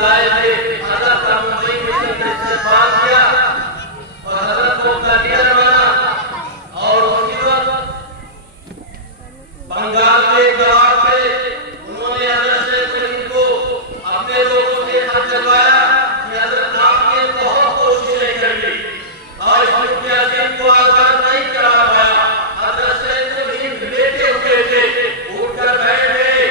بلائے تھے حضرت کا ممبئی مشن کے استقبال کیا اور حضرت کو اپنا لیڈر بنا اور اسی وقت بنگال کے جواب پہ انہوں نے حضرت شیخ کریم کو اپنے لوگوں سے خط لگوایا کہ حضرت آپ نے بہت کوششیں کر لی اور اس ملک عظیم کو آزاد نہیں کرا پایا. حضرت شیخ کریم لیٹے ہوئے تھے, اٹھ کر بیٹھ گئے.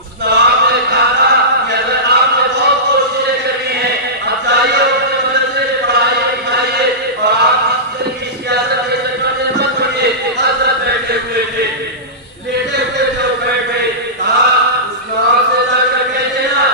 اس نواب نے کہا تھا کہ حضرت آپ نے بہت کوششیں کری ہیں, اب جائیے اپنے مدرسے سے پڑھائیے لکھائیے اور آپ اس دن کی سیاست کے چکر میں مت پڑیے. حضرت بیٹھے ہوئے تھے, لیٹے ہوئے تھے اور بیٹھ گئے. کہا اس نواب سے جا کر کہہ دینا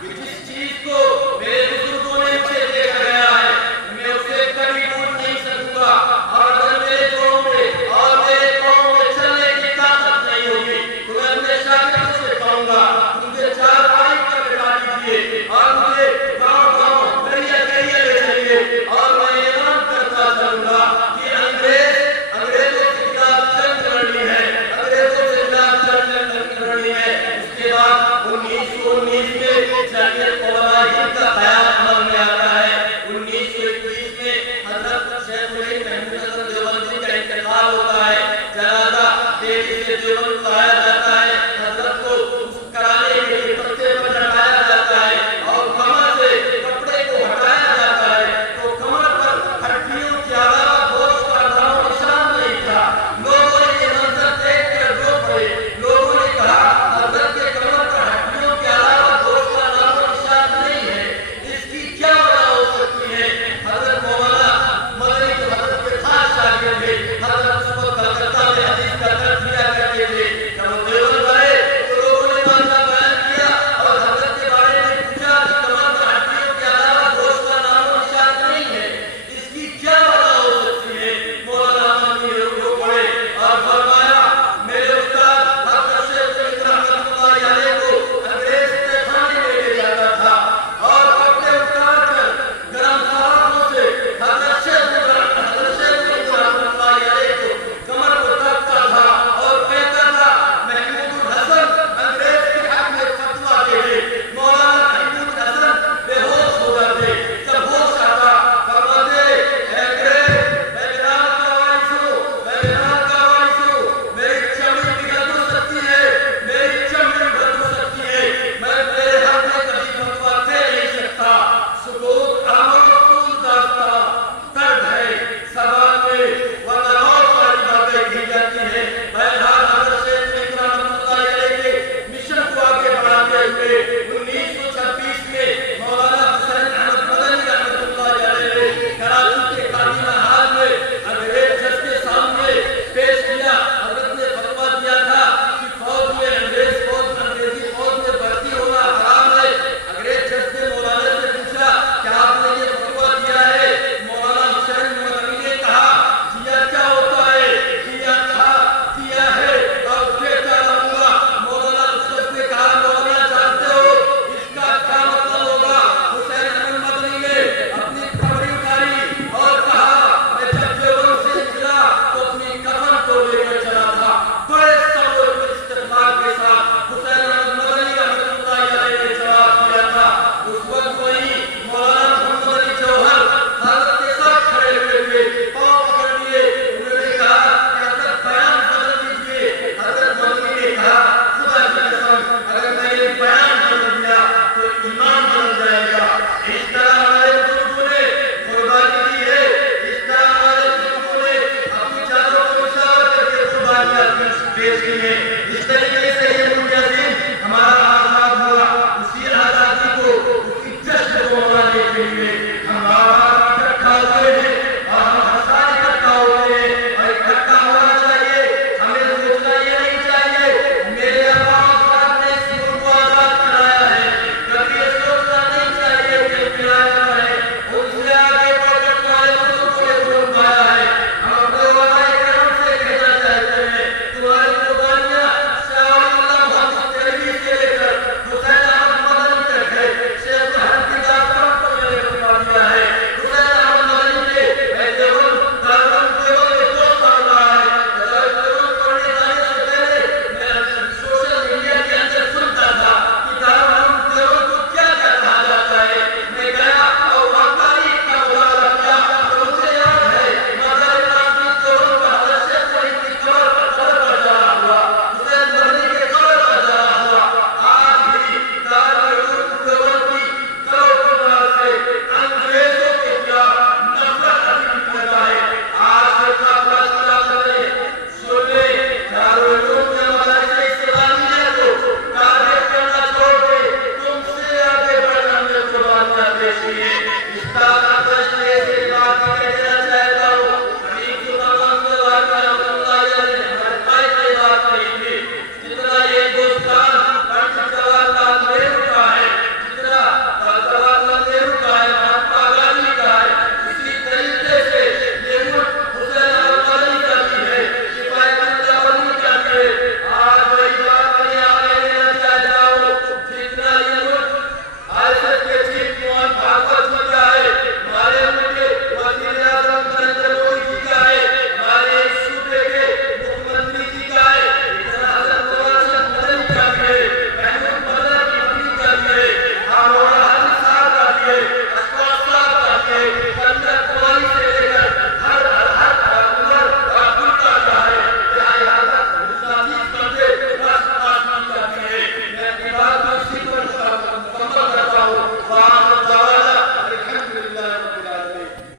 کہ جس چیز کو میرے بزرگوں نے مجھے دیکھا گیا ہے میں اسے کبھی بھول نہیں سکوں گا, اور اگر میرے جوڑوں میں اور میرے پاؤں میں چلنے کی طاقت نہیں ہوگی تو میں اپنے شاگردوں سے کہوں گا مجھے چار پائی پر بٹھا دیجیے اور مجھے گاؤں گاؤں گلیاں گلیاں لے چلیے اور میں اعلان کرتا چلوں گا کہ انگریزوں کے خلاف جنگ لڑنی ہے, انگریزوں کے خلاف جنگ لڑنی ہے. اس کے بعد 1919 میں جمعیت علماء ہند کا قیام عمل میں آتا ہے. 1921 میں حضرت شیخ الہند محمود حسن دیوبندی کا انتقال ہوتا ہے. جنازہ دہلی سے دیوبند لایا جاتا ہے. حضرت کو کرانے کے لیے پتے پر لٹایا جاتا ہے اور کمر سے کپڑے کو ہٹایا جاتا ہے تو کمر پر ہڈیوں کے علاوہ گوشت کا نام نشان نہیں تھا. لوگوں نے یہ منظر دیکھ کر رو پڑے. لوگوں نے کہا حضرت کے کمر پر ہڈیوں کے علاوہ گوشت کا نام نشان نہیں ہے, اس کی کیا وجہ ہو سکتی ہے. حضرت مولانا مدنی جو حضرت کے خاص شاگرد تھے, حضرت اس وقت کلکتہ میں حدیث کا درس دیا کرتے تھے. جب وہ دیوبند گئے تو لوگوں نے واقعہ بیان کیا اور حضرت کے بارے میں پوچھا کہ کمر پر ہڈیوں کے علاوہ گوشت کا نام و نشان نہیں ہے, اس کی کیا وجہ ہو سکتی ہے. مولانا مدنی رو پڑے اور فرمایا میرے استاد حضرت شیخ الہند رحمۃ اللہ علیہ کو انگریز تہخانے میں لے جاتا تھا اور کپڑے اتار کر گرم سواروں سے حضرت شیخ الہند رحمۃ اللہ علیہ کو کمر کو دبتا تھا اور کہتا تھا محمود الحسن انگریز کے حق میں فتویٰ دے دے. مولانا محمود حسن بے ہوش ہو جاتے. جب ہوش آتا فرماتے اے انگریز میں بلال کا وارث ہوں, میں بلال کا وارث ہوں, میری چمڑی پگھل تو سکتی ہے, میری چمڑی بھر تو سکتی ہے, میں میرے حق میں کبھی فتویٰ دے نہیں سکتا. سکوت احمد طول داستان درد ہے زبان میں ورنہ اور ساری باتیں کی جاتی ہیں. بہرحال حضرت شیخ الہند رحمۃ اللہ علیہ کے مشن کو آگے بڑھاتے ہوئے 1926 میں مولانا حسین احمد مدنی رحمۃ اللہ علیہ نے کراچی کے کابینہ ہال میں انگریز جج کے سامنے پیش کیا. حضرت نے فتویٰ دیا تھا کہ فوج میں انگریزی فوج میں بھرتی ہونا حرام ہے. انگریز جج نے مولانا سے پوچھا کہ آپ نے یہ فتویٰ دیا ہے. مولانا حسین مدنی نے کہا دیا کیا ہوتا ہے, دیا تھا, دیا ہے اور دیتا رہوں گا. مولانا اشرف نے کہا مولانا جانتے ہو اس کا کیا مطلب ہوگا. حسین احمد مدنی نے اپنی پگڑی اتاری اور کہا میں جب دیوبند سے نکلا تو اپنی کفن کو لے کر چلا تھا. بڑے صبر و استقبال کے ساتھ حسین احمد مدنی رحمۃ اللہ علیہ نے جواب دیا تھا. اس وقت وہی مولانا محمد علی جوہر حضرت کے ساتھ کھڑے ہوئے تھے, پاؤں پکڑ لیے. انہوں نے کہا کہ حضرت بیان بدل دیجیے. حضرت مدنی نے کہا خدا کی قسم اگر میں یہ بیان بدل دیا تو ایمان بدل جائے گا. اس طرح ہمارے بزرگوں نے قربانی دی ہے, اس طرح ہمارے بزرگوں نے اپنی جانوں کو نثار کر کے قربانیاں پیش کی ہیں.